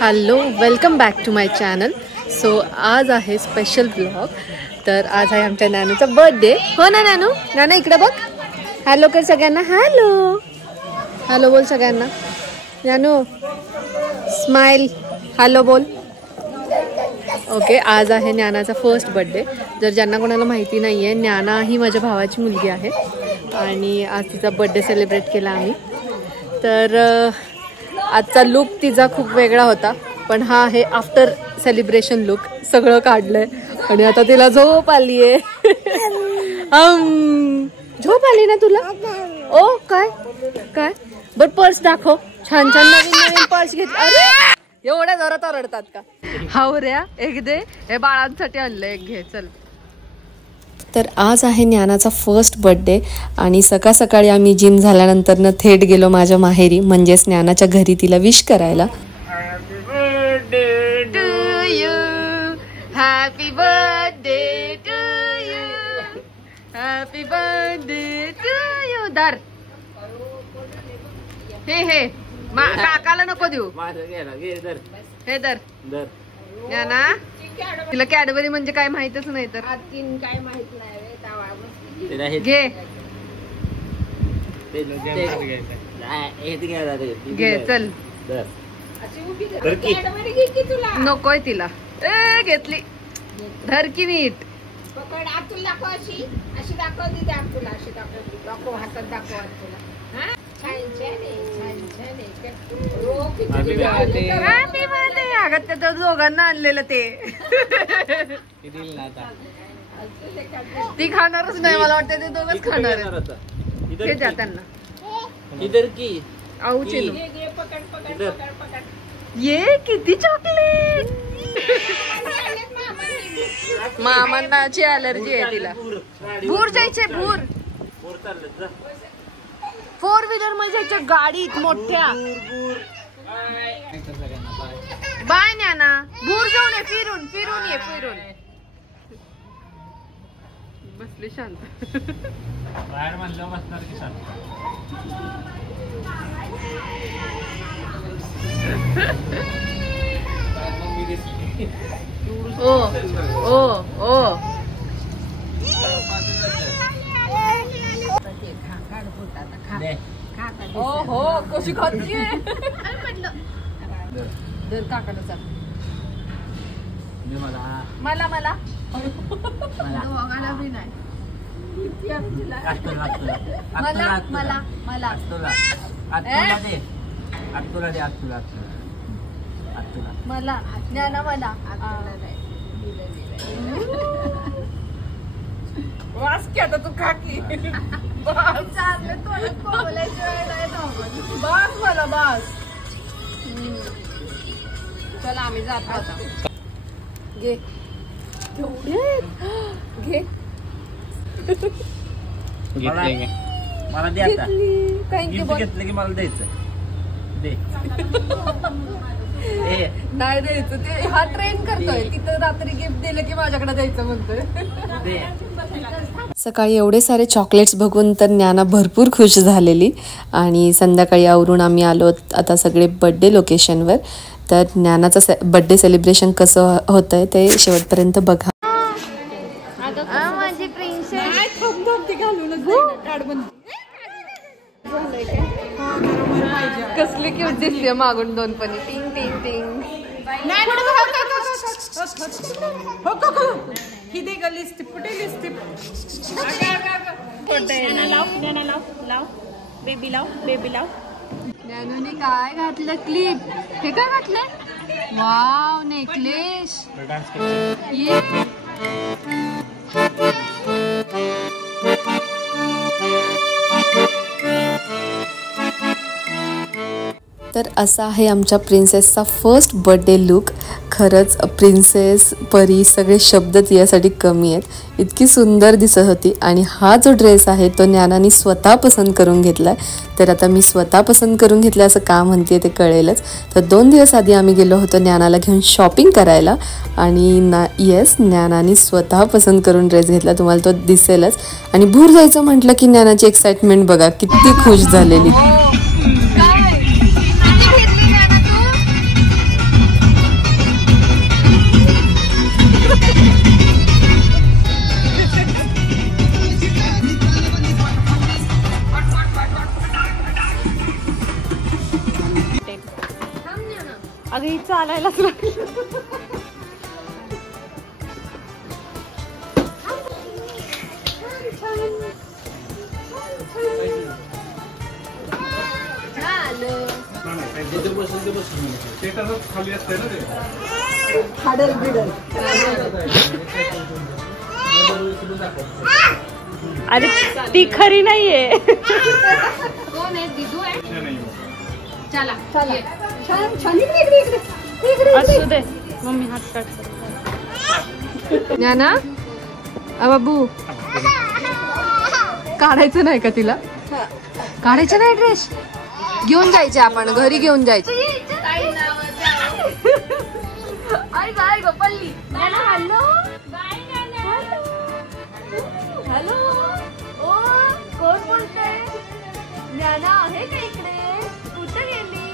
Hello, welcome back to my channel. So आज आहे special blog. तर आज आहे आमच्या नानूचा बर्थडे. हो ना नानू? नाना इकडे बघ. हॅलो कर सगळ्यांना. हॅलो हॅलो बोल सगळ्यांना. नानू स्माइल. हॅलो बोल. ओके, आज आहे ज्ञानाचा फर्स्ट बर्थडे. जर ज्यांना कोणाला माहिती नाही आहे, ज्ञाना ही माझ्या भावाची मुलगी आहे आणि आज तिचा बर्थडे सेलिब्रेट केला आम्ही. तर आजचा लुक तिचा खूप वेगळा होता, पण हा आहे आफ्टर सेलिब्रेशन लुक. सगळं काढलंय आणि आता तिला झोप आली आहे. झोप आली ना तुला? ओ काय काय बर पर्स दाखव. छान छान नवीन नवीन पर्स घेतली. अरे एवढ्या जोरात रडतात का? हावऱ्या एक दे. हे बाळांसाठी आणलं, एक घे चल. तर आज आहे ज्ञानाचा फर्स्ट बर्थडे आणि सकाळ सकाळी आम्ही जिम झाल्यानंतर थेट गेलो माझ्या माहेरी, म्हणजेच ज्ञानाच्या घरी तिला विश करायला. Happy birthday to you, happy birthday to you, happy birthday to you. दर हे काकाला नको देऊ. हे दर ज्ञाना. तिला कॅडबरी म्हणजे काय माहितच नाही. तर काय माहित नाही. घे घे चल. नकोय तिला. ए घेतली. धर की नीट. अतुल दाखव. अशी अशी दाखव. दिदी अतुला अशी दाखव. हातात दाखव तुला. त्या दोघांना आणलेलं ते. ती खाणारच नाही, मला वाटतं ते दोघच खाणार आहेत. हे द्या त्यांना. ये किती चॉकलेट. मामांची अलर्जी आहे तिला. भूर जायचे. भूर 4 व्हीलर मध्ये जायच्या गाडीत मोठ्या. बाय ज्ञाना. भूर जाऊन ये. फिरून फिरून ये. फिरून बसले शांत. बाहेर म्हणलं बसणार की शांत. ओ ओ ओ हो कशी खाती. दर काकाला सांग. मला मला बी नाही. मला मला मला मला ज्ञाना मला. वास की आता तू खाकी. बास मला बास. चला आम्ही जातो आता. घे घे. मला दे आता. घेतलं की मला द्यायचं. दे. नाही द्यायचं. ते हा ट्रेन करतोय. तिथं रात्री गिफ्ट दिलं की माझ्याकडे द्यायचं म्हणतोय. सकाळी एवढे सारे चॉकलेट्स बघून तर ज्ञाना भरपूर खुश झालेली आणि संध्याकाळी आवरून आम्ही आलो आता सगळे बर्थडे लोकेशनवर. तर ज्ञानाचं बर्थडे सेलिब्रेशन कसं होतंय ते शेवटपर्यंत बघा. माझी प्रिन्सेस कसली क्यूट दिसली मागून दोन पण. टिंग टिंग टिंग. ही दे गं लिस्टिप. कुठे लिस्टिप? लाव बेबी लाव. बेबी लाव. ज्ञानूने काय घातलं? क्लिप. हे काय घातलंय? Wow necklace. तर असा आहे आमच्या प्रिन्सेसचा फर्स्ट बर्थडे लुक. खरंच प्रिन्सेस परी सगळे शब्द तिच्यासाठी कमी आहेत. इतकी सुंदर दिसत होती. आणि हा जो ड्रेस आहे तो ज्ञानाने स्वतः पसंत करून घेतला आहे. तर आता मी स्वतः पसंत करून घेतला असं का म्हणते ते कळेलच. तर 2 दिवस आधी आम्ही गेलो होतो ज्ञानाला घेऊन शॉपिंग करायला. आणि येस, ज्ञानाने स्वतः पसंत करून ड्रेस घेतला, तुम्हाला तो दिसेलच. आणि भूर जायचं म्हटलं की ज्ञानाची एक्साइटमेंट बघा किती खुश झालेली. अगं ही चालायलाच लागली. अरे ती खरी नाहीये. कोण आहे? दिदू आहे. चला चला छान छान. असू दे मम्मी हात काढ. ज्ञाना बाबू काढायचं नाही का तिला? काढायचं नाही ड्रेस घेऊन जायचे आपण घरी घेऊन जायचे. हॅलो हॅलो ओ कोण बोलतंय? ज्ञाना आहे का इकडे? कुठे गेली?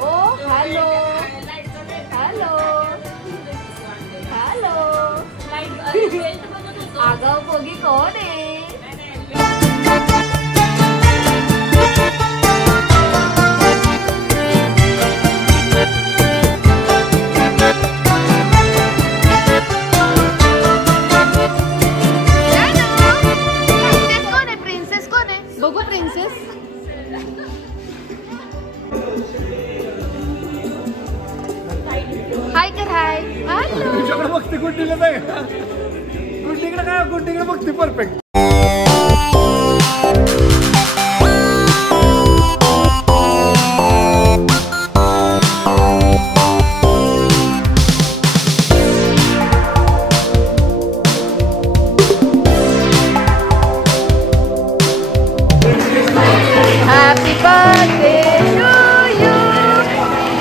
ओ हॅलो हॅलो हॅलो. आगाऊ पोगी कोण आहे? हाय कर हाय. तुझ्याकडे बघते गुड्डीला नाही. गुड्डीकडे काय? गुड्डीकडे बघते perfect. Happy birthday to you.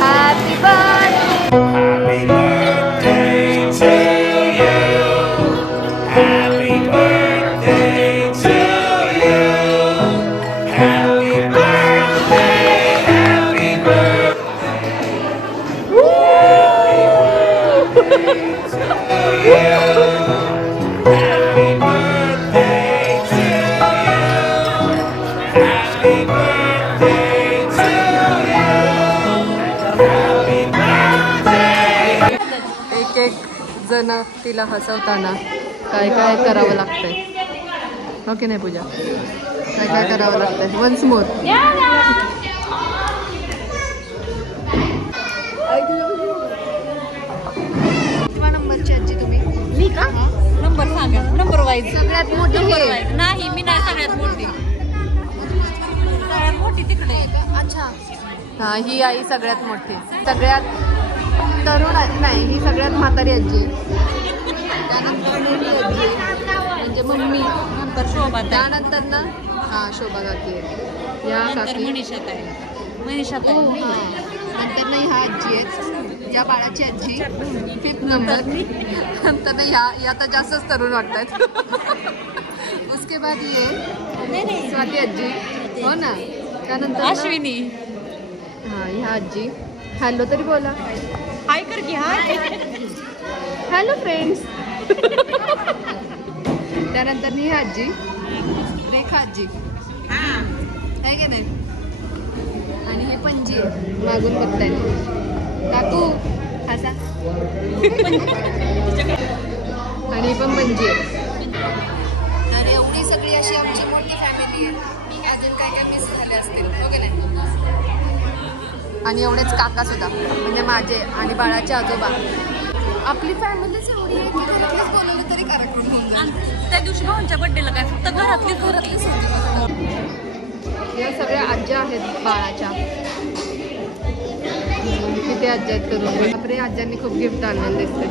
Happy birthday. एक एक जण तिला हसवताना काय काय करावं लागतंय. हो की नाही पूजा? काय काय करावं लागतंय. Once more. किती नंबरची आजी तुम्ही? मी का? नंबर सांगा. Number wise. सगळ्यात मोठी नंबर हे. वाईज नाही, मी नाही सगळ्यात मोठी. सगळ्यात मोठी तिकडे. अच्छा. हा, ही आई सगळ्यात मोठी. सगळ्यात तरुण नाही, ही सगळ्यात म्हातारी आजी. त्यानंतर मोठी आजी म्हणजे मम्मी. नंतर शोभा. त्यानंतर ना हा शोभा काकी आहे. या काकी मनीषात आहे. मनीषात आहे. नंतर ना ह्या आजी आहेत. या बाळाची आजी 5th नंबर. नंतर ना ह्या तर जास्तच तरुण वाटतात. उसके बाद ये स्वाती आजी. हो ना. त्यानंतर अश्विनी. हा ह्या आजी. हॅलो तरी बोला. हाय कर की. हाय. Hello friends. त्यानंतर ही आजी रेखा आजी आहे की नाही. आणि हे पणजी मागून बघताय काकू हसा. आणि ही पण पणजी आहे. तर एवढी सगळी अशी आमची मोठी फॅमिली आहे. अजून काय काय मिस झाले असतील हो की नाही. आणि एवढेच काका सुद्धा म्हणजे माझे आणि बाळाचे आजोबा. आपली फॅमिलीच एवढी आहे की घरातलेच बोलवलं तरी कार्यक्रम होऊन जाईल. त्या दिवशी भाऊंच्या बड्डेला काय फक्त घरातलीच होती. या सगळ्या आज्या आहेत बाळाच्या. किती आज्या आहेत करून. बापरे, आज्यांनी खूप गिफ्ट आणून दिसते.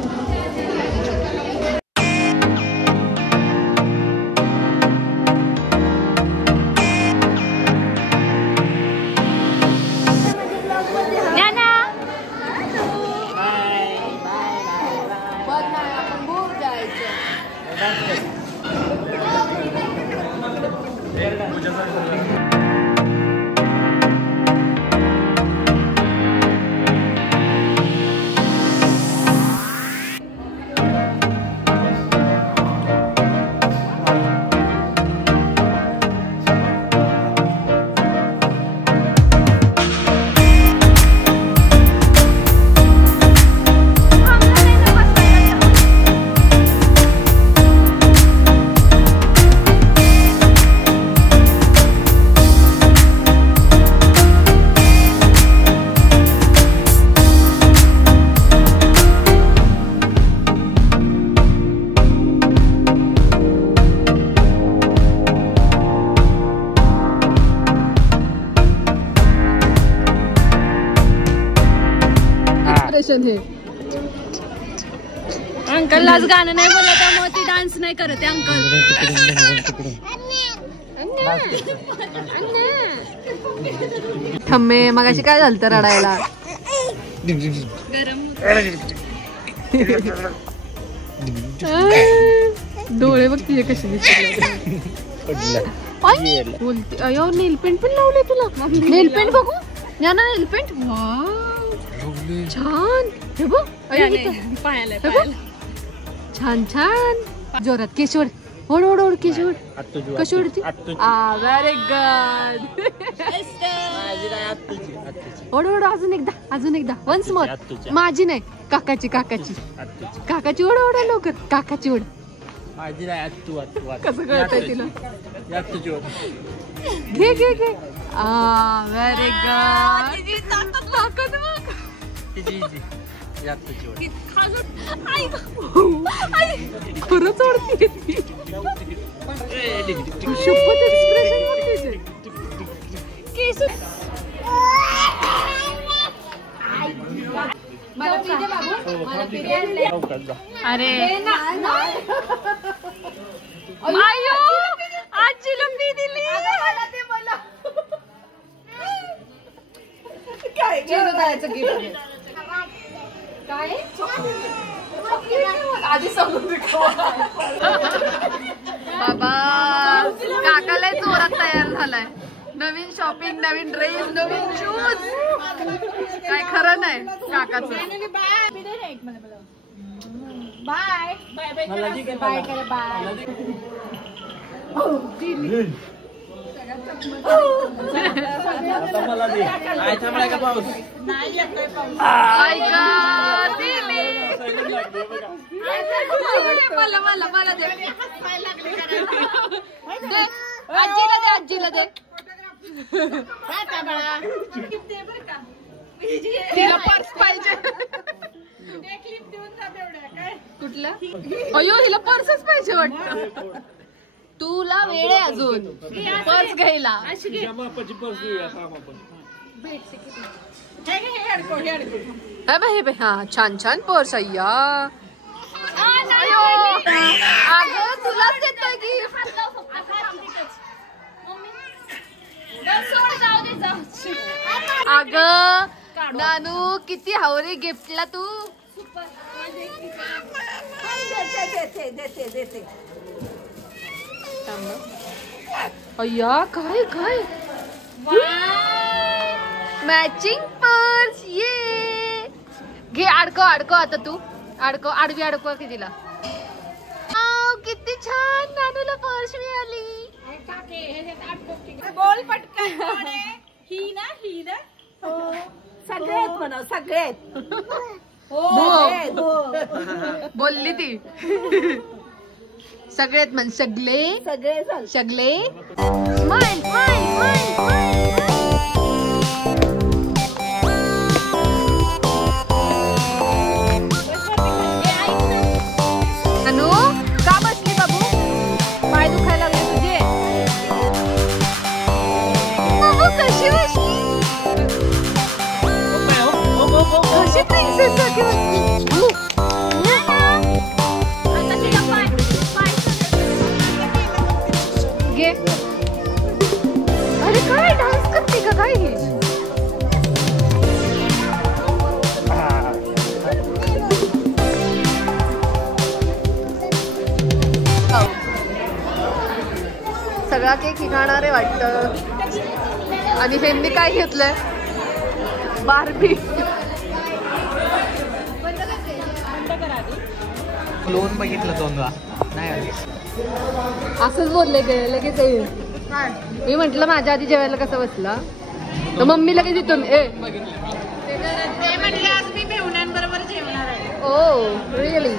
हे अंकल आज गाणं नाही बोलत त्यामुळे ती डान्स नाही करत अंकल. ठम्मे मगाशी काय झालं रडायला. डोळे बघ तुझे कसे दिसतात. बोलते अयो नेलपेंट पण लावले तुला. नेलपेंट बघू या ना. नेलपेंट छान. हे बघ पायाला छान छान. जोरात केशवड. ओढ ओढ ओढ केशवड. कशी ओढती. Very good. ओढ ओढ अजून एकदा अजून एकदा. Once more. माझी नाही काकाची काकाची काकाची ओढ ओढ लवकर. काकाची ओढ. कसं कळतंय तिला. घे घे घे. Very good. खरंच ओढते ती. शपथ एक्सप्रेशन बघते. अरे आयो आजीला पी दिली. काय आधी सांगून बाबा काकाला जोरात तयार झालाय. नवीन शॉपिंग नवीन ड्रेस नवीन शूज. काय खरं नाही काकाचं. बाय बाय बाय करे बाय. मला मला मला दे. आजीला दे आजीला दे. तिला पर्स पाहिजे. कुठला. अयो हिला पर्सच पाहिजे वाटतं. तुला वेळ आहे अजून पर्स घ्यायला. हा छान छान पर्स. अय्या अगं तुलाच देतोय गिफ्ट. अगं नानू किती हावरे गिफ्टला तू. अय्या काय काय. Matching purse. ये घे. अडकव अडकव आता तू. अडकव आडवी अडकव की तिला. किती छान नानूला पर्स मिळाली. बोल पटकन. ही ना ही ना. सगळेत म्हणा सगळेत. बोलली ती. सगळेत म्हण. सगळे सगळे सगळे. Smile smile smile smile. अनु का बसली बाबू. पाय दुखायला लागले तुझे. बाबू कशी बसली. सगळा केक ही खाणार आहे वाटतं. आणि ह्यांनी काय घेतलंय? बार्बी. लोन बघितलं दोनदा नाही आली. असंच बोलले गे लगेच येईल. मी म्हंटल माझ्या आधी जेवायला कसा बसला तर मम्मी लगेच इथून ओ रिअली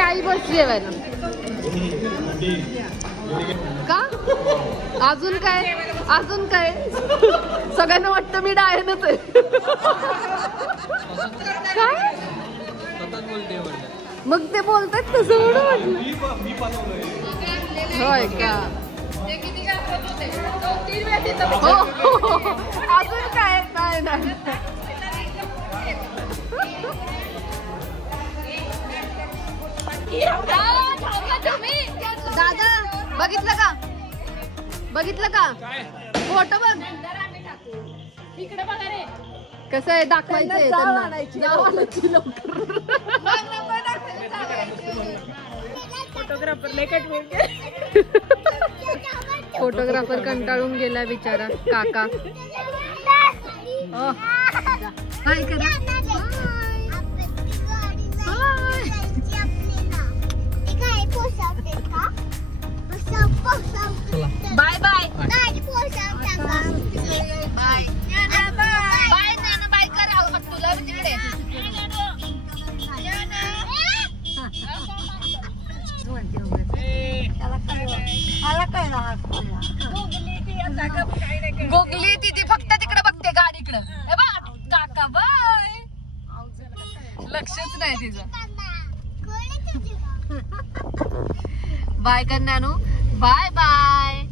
आई बस जेवायला का? अजून काय सगळ्यांना वाटतं मी डायनच आहे. काय मग ते बोलतात तसं म्हणून होय का? अजून काय नाही. दादा बघितलं का फोटो बघ इकडे बघा रे. कसं आहे दाखवायचंय फोटोग्राफर कंटाळून गेला बिचारा काका. हाय करा. बाय बाय बाय कर तुला तिकडे. गोगली तिथे फक्त तिकडे बघते गाडीकडे. काका बाय लक्षच नाही तिचं. बाय कर नानू. Bye bye.